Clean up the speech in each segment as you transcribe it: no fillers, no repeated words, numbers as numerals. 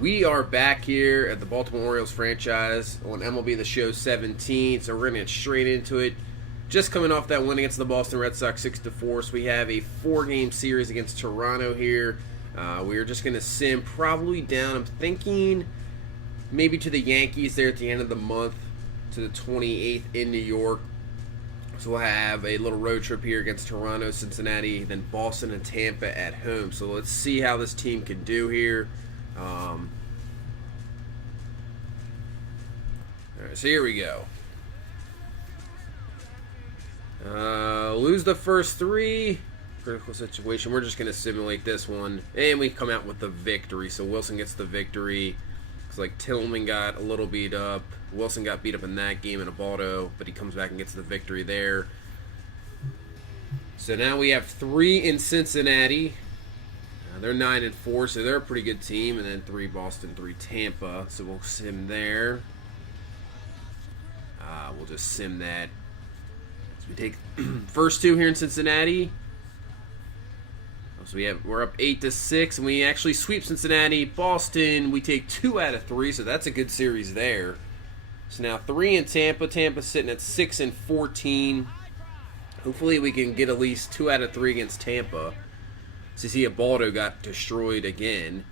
We are back here at the Baltimore Orioles franchise on MLB The Show 17, so we're going to get straight into it. Just coming off that win against the Boston Red Sox 6-4, so we have a 4-game series against Toronto here. We are just going to sim probably down, I'm thinking, maybe to the Yankees there at the end of the month, to the 28th in New York. So we'll have a little road trip here against Toronto, Cincinnati, then Boston and Tampa at home. So let's see how this team can do here. All right, so here we go. Lose the first 3. Critical situation. We're just going to simulate this one. And we come out with the victory. So Wilson gets the victory. Looks like Tillman got a little beat up. Wilson got beat up in that game in a Baldo, but he comes back and gets the victory there. So now we have 3 in Cincinnati. They're 9-4, so they're a pretty good team. And then 3 Boston, 3 Tampa. So we'll sim there. We'll just sim that. So we take first 2 here in Cincinnati. So we're up 8-6, and we actually sweep Cincinnati. Boston, we take 2 out of 3, so that's a good series there. So now 3 in Tampa. Tampa's sitting at 6-14. Hopefully we can get at least 2 out of 3 against Tampa. So see, Baldo got destroyed again.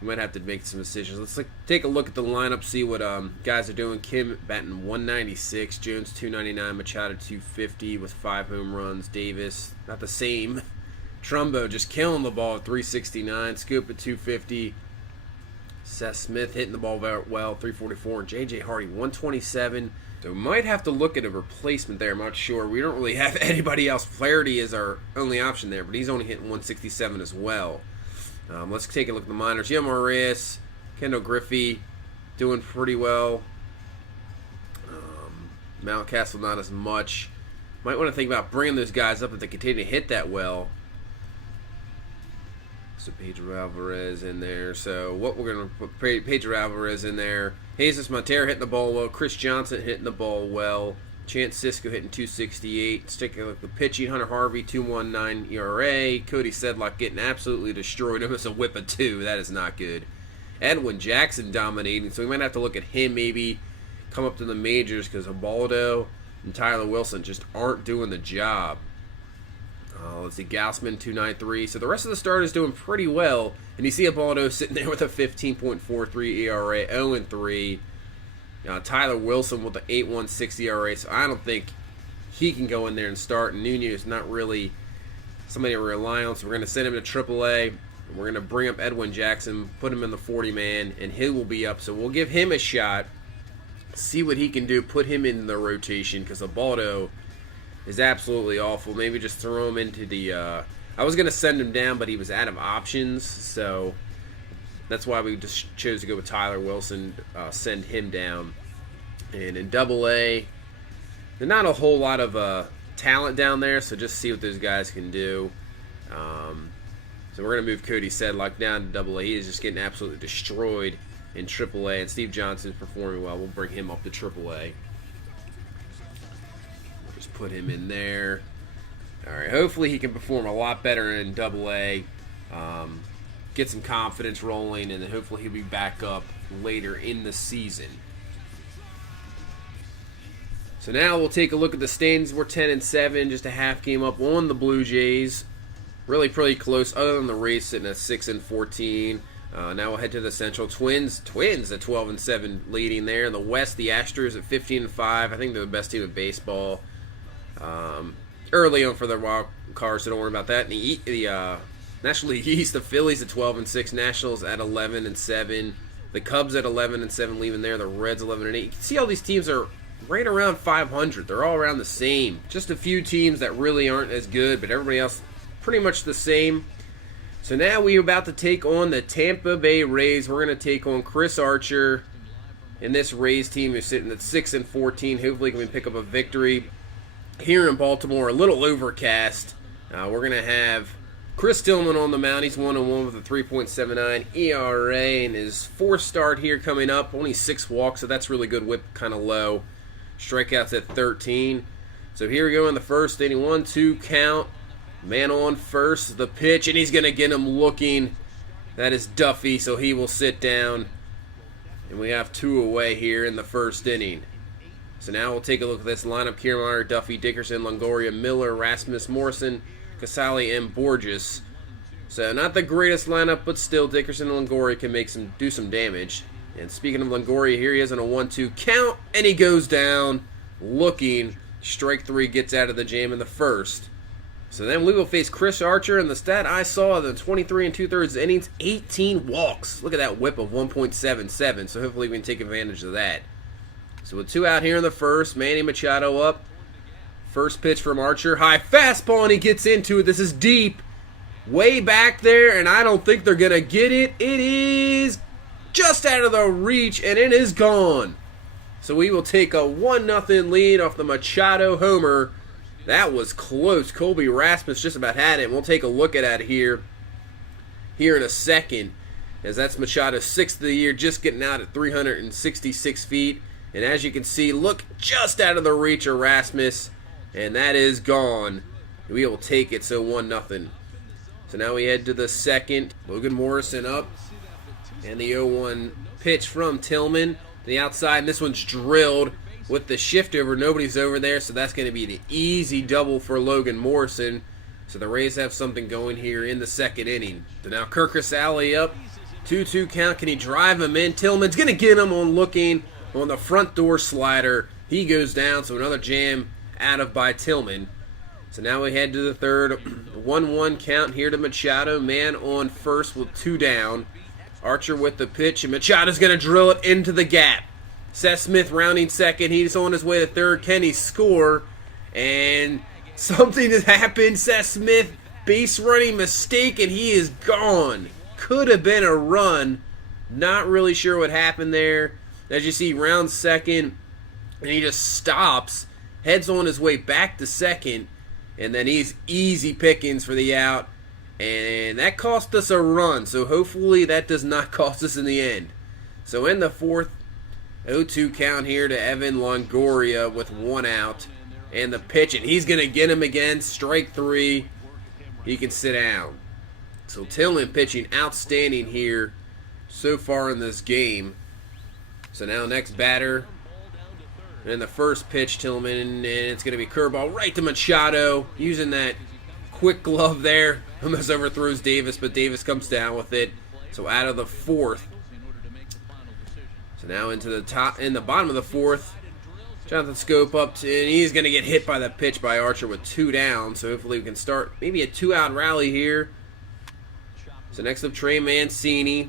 We might have to make some decisions. Let's take a look at the lineup, see what guys are doing. Kim batting 196, Jones 299, Machado 250 with 5 home runs. Davis, not the same. Trumbo just killing the ball at 369. Scoop at 250. Seth Smith hitting the ball very well, 344. And J.J. Hardy, 127. So we might have to look at a replacement there. I'm not sure. We don't really have anybody else. Flaherty is our only option there, but he's only hitting 167 as well. Let's take a look at the minors. Yom Arias, Kendall Griffey, doing pretty well. Mountcastle not as much. Might want to think about bringing those guys up if they continue to hit that well. So Pedro Alvarez in there. So what we're going to put Pedro Alvarez in there. Jesus Montero hitting the ball well. Chris Johnson hitting the ball well. Chance Sisco hitting 268. Let's take a look at the pitching. Hunter Harvey, 2.19 ERA. Cody Sedlock getting absolutely destroyed. Almost a whip of 2. That is not good. Edwin Jackson dominating. So we might have to look at him maybe come up to the majors because Ubaldo and Tyler Wilson just aren't doing the job. Let's see, Gausman, 2.93. So the rest of the starters doing pretty well. And you see Ubaldo sitting there with a 15.43 ERA, 0-3. Tyler Wilson with the 8.16 ERA. So I don't think he can go in there and start. And Nunez is not really somebody to rely on. So we're going to send him to AAA. We're going to bring up Edwin Jackson, put him in the 40-man, and he will be up. So we'll give him a shot, see what he can do, put him in the rotation because Ubaldo is absolutely awful. Maybe just throw him into the... I was going to send him down, but he was out of options, so that's why we just chose to go with Tyler Wilson, send him down. And in Double-A, there's not a whole lot of talent down there, so just see what those guys can do. So we're going to move Cody Sedlock down to Double-A. He is just getting absolutely destroyed in Triple-A, and Steve Johnson's performing well. We'll bring him up to Triple-A. Put him in there. Alright, hopefully he can perform a lot better in Double-A. Get some confidence rolling, and then hopefully he'll be back up later in the season. So now we'll take a look at the standings. We're 10-7, just a half game up on the Blue Jays. Really pretty close, other than the Rays sitting at 6-14. Now we'll head to the Central. Twins at 12-7 leading there. In the West, the Astros at 15-5. I think they're the best team in baseball. Early on for the wild card, so don't worry about that. In the National League East, the Phillies at 12-6, Nationals at 11-7, the Cubs at 11-7, leaving there. The Reds 11-8. You can see all these teams are right around 500. They're all around the same. Just a few teams that really aren't as good, but everybody else pretty much the same. So now we're about to take on the Tampa Bay Rays. We're going to take on Chris Archer, and this Rays team is sitting at 6-14. Hopefully, can we pick up a victory. Here in Baltimore, a little overcast. We're going to have Chris Tillman on the mound. He's 1-1 with a 3.79 ERA, and his 4th start here coming up. Only 6 walks, so that's really good. Whip kind of low. Strikeouts at 13. So here we go in the first inning. 1-2 count. Man on first. The pitch, and he's going to get him looking That is Duffy, so he will sit down. And we have 2 away here in the first inning. So now we'll take a look at this lineup. Kiermaier, Duffy, Dickerson, Longoria, Miller, Rasmus, Morrison, Casali, and Borges. So not the greatest lineup, but still Dickerson and Longoria can do some damage. And speaking of Longoria, here he is on a 1-2 count, and he goes down looking. Strike 3 gets out of the jam in the first. So then we will face Chris Archer, and the stat I saw, the 23 2/3 innings, 18 walks. Look at that whip of 1.77, so hopefully we can take advantage of that. So with 2 out here in the first, Manny Machado up. First pitch from Archer, high fastball, and he gets into it. This is deep, way back there, and I don't think they're going to get it. It is just out of the reach, and it is gone. So we will take a 1-0 lead off the Machado homer. That was close. Colby Rasmus just about had it. We'll take a look at that here in a second, as that's Machado's 6th of the year, just getting out at 366 feet. And as you can see, look just out of the reach of Rasmus, and that is gone. We will take it, so 1-0. So now we head to the second. Logan Morrison up, and the 0-1 pitch from Tillman to the outside, and this one's drilled. With the shift over, nobody's over there, so that's going to be an easy double for Logan Morrison. So the Rays have something going here in the second inning. So now Kirk Casali up, 2-2 count. Can he drive him in? Tillman's going to get him on looking on the front door slider. He goes down, so another jam out of by Tillman. So now we head to the third, 1-1 count here to Machado. Man on first with 2 down. Archer with the pitch, and Machado's going to drill it into the gap. Seth Smith rounding second. He's on his way to third. Can he score? And something has happened. Seth Smith, base running mistake, and he is gone. Could have been a run. Not really sure what happened there. As you see, round second, and he just stops. Heads on his way back to second, and then he's easy pickings for the out. And that cost us a run, so hopefully that does not cost us in the end. So in the fourth, 0-2 count here to Evan Longoria with 1 out. And the pitch, and he's going to get him again. Strike 3. He can sit down. So Tillman pitching outstanding here so far in this game. So now next batter. And the first pitch, Tillman, and it's going to be curveball right to Machado. Using that quick glove there. Almost overthrows Davis, but Davis comes down with it. So out of the fourth. So now into the top, in the bottom of the fourth, Jonathan Scope up, and he's going to get hit by the pitch by Archer with 2 down. So hopefully we can start maybe a 2-out rally here. So next up, Trey Mancini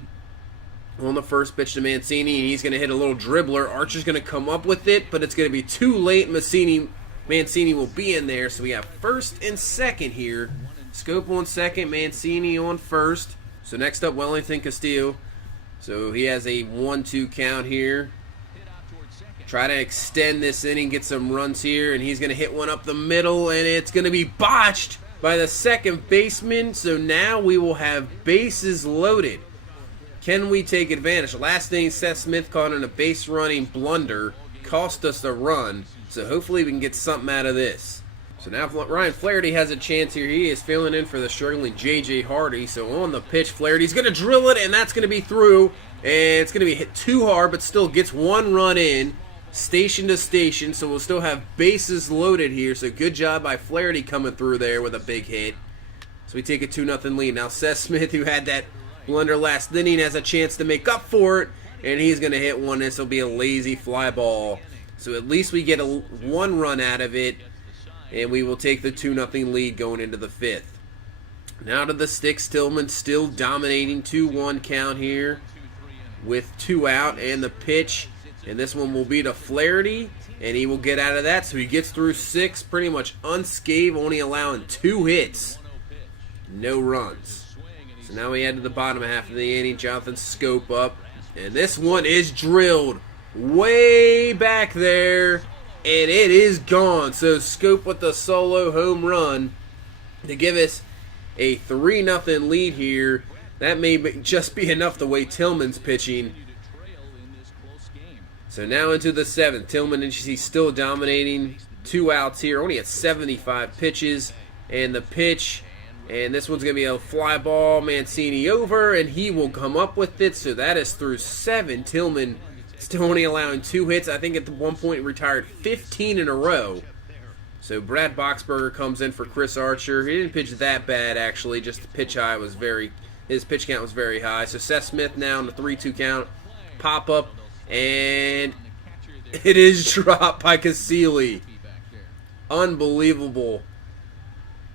on the first pitch to Mancini, and he's going to hit a little dribbler. Archer's going to come up with it, but it's going to be too late. Mancini will be in there. So we have first and second here. Scope on second, Mancini on first. So next up, Wellington Castillo. So he has a 1-2 count here. Try to extend this inning, get some runs here, and he's going to hit one up the middle, and it's going to be botched by the second baseman. So now we will have bases loaded. Can we take advantage? Last inning, Seth Smith caught in a base running blunder, cost us the run. So hopefully we can get something out of this. So now Ryan Flaherty has a chance here. He is filling in for the struggling J.J. Hardy. So on the pitch, Flaherty's going to drill it, and that's going to be through. And it's going to be hit too hard, but still gets 1 run in, station to station. So we'll still have bases loaded here. So good job by Flaherty coming through there with a big hit. So we take a 2-0 lead. Now Seth Smith, who had that blunder last inning, has a chance to make up for it. And he's going to hit one. This will be a lazy fly ball. So at least we get 1 run out of it. And we will take the 2-0 lead going into the 5th. Now to the sticks. Tillman still dominating. 2-1 count here with 2 out. And the pitch. And this one will be to Flaherty. And he will get out of that. So he gets through 6 pretty much unscathed. Only allowing 2 hits. No runs. So now we head to the bottom half of the inning. Jonathan Scope up. And this one is drilled way back there. And it is gone. So Scope with the solo home run to give us a 3-0 lead here. That may just be enough the way Tillman's pitching. So now into the 7th. Tillman, and he's still dominating. 2 outs here. Only at 75 pitches. And the pitch And this one's going to be a fly ball. Mancini over, and he will come up with it. So that is through 7. Tillman still only allowing 2 hits. I think at one point retired 15 in a row. So Brad Boxberger comes in for Chris Archer. He didn't pitch that bad, actually. Just the pitch high was his pitch count was very high. So Seth Smith now in the 3-2 count. Pop up, and it is dropped by Casilli. Unbelievable.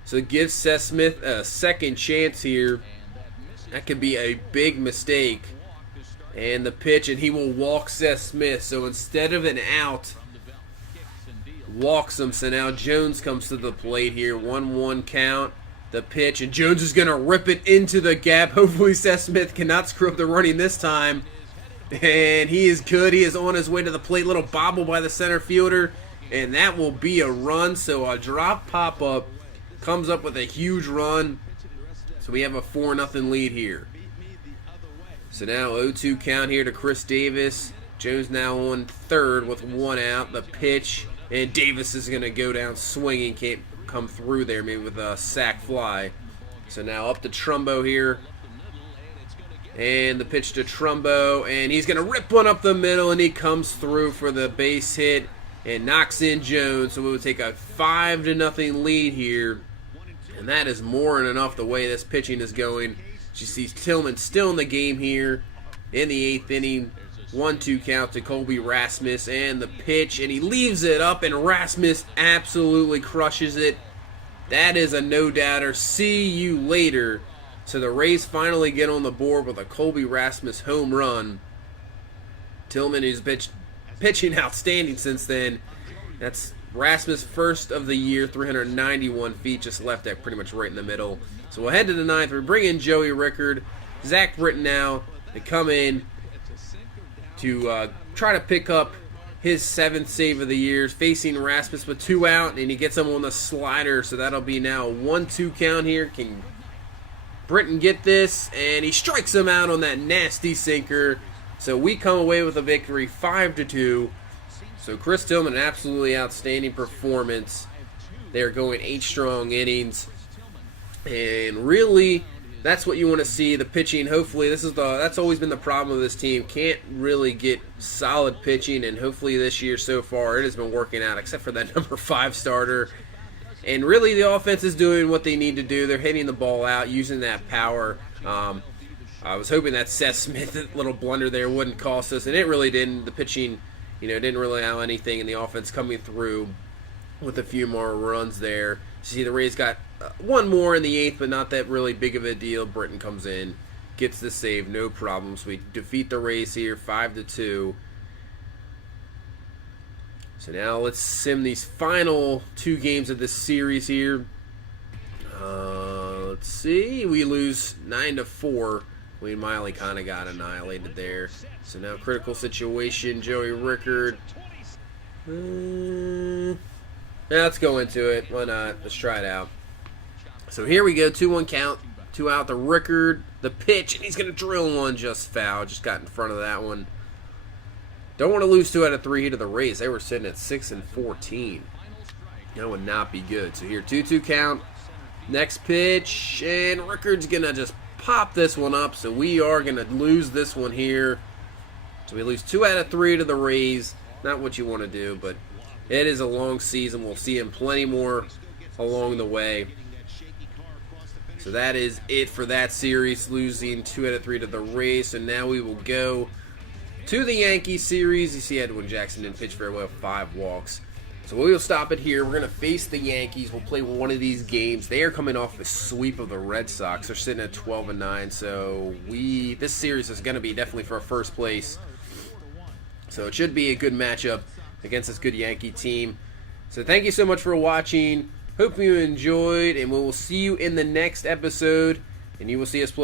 So it gives Seth Smith a second chance here. That could be a big mistake. And the pitch, and he will walk Seth Smith. So instead of an out, walks him. So now Jones comes to the plate here. 1-1 count. The pitch, and Jones is going to rip it into the gap. Hopefully Seth Smith cannot screw up the running this time. And he is good. He is on his way to the plate. Little bobble by the center fielder. And that will be a run. So a drop pop-up comes up with a huge run. So we have a 4-0 lead here. So now 0-2 count here to Chris Davis. Jones now on third with 1 out. The pitch, and Davis is going to go down swinging. Can't come through there, maybe with a sac fly. So now up to Trumbo here. And the pitch to Trumbo, and he's going to rip one up the middle, and he comes through for the base hit and knocks in Jones. So we would take a 5-0 lead here. And that is more than enough the way this pitching is going. You see Tillman still in the game here in the 8th inning. 1-2 count to Colby Rasmus, and the pitch, and he leaves it up, and Rasmus absolutely crushes it. That is a no-doubter. See you later. So the Rays finally get on the board with a Colby Rasmus home run. Tillman, who's pitching outstanding since then. That's Rasmus' first of the year, 391 feet, just left that pretty much right in the middle. So we'll head to the 9th. We bring in Joey Rickard, Zach Britton now. They come in to try to pick up his 7th save of the year, facing Rasmus with 2 out, and he gets him on the slider, so that'll be now a 1-2 count here. Can Britton get this? And he strikes him out on that nasty sinker. So we come away with a victory, 5-2. So Chris Tillman, an absolutely outstanding performance. They're going 8 strong innings. And really, that's what you want to see. The pitching, hopefully, that's always been the problem with this team. Can't really get solid pitching, and hopefully this year so far it has been working out, except for that number 5 starter. And really, the offense is doing what they need to do. They're hitting the ball out, using that power. I was hoping that Seth Smith little blunder there wouldn't cost us, and it really didn't. The pitching, didn't really allow anything, and the offense coming through with a few more runs there. See, the Rays got one more in the 8th, but not that really big of a deal. Britton comes in, gets the save, no problems. We defeat the Rays here, 5-2. So now let's sim these final 2 games of this series here. Let's see, we lose 9-4. Wayne Miley kind of got annihilated there. So now critical situation, Joey Rickard. Let's go into it. Why not? Let's try it out. So here we go. 2-1 count. 2 out to Rickard. The pitch, and he's going to drill one just foul. Just got in front of that one. Don't want to lose 2 out of 3 here to the Rays. They were sitting at 6-14. That would not be good. So here, 2-2 count. Next pitch, and Rickard's going to just pop this one up. So we are going to lose this one here. So we lose 2 out of 3 to the Rays. Not what you want to do, but it is a long season. We'll see him plenty more along the way. So that is it for that series, losing 2 out of 3 to the Rays. So now we will go to the Yankees series. You see Edwin Jackson didn't pitch very well, 5 walks. So we will stop it here. We're going to face the Yankees. We'll play one of these games. They are coming off a sweep of the Red Sox. They're sitting at 12-9. So this series is going to be definitely for first place. So it should be a good matchup against this good Yankee team. So thank you so much for watching. Hope you enjoyed, and we will see you in the next episode, and you will see us play.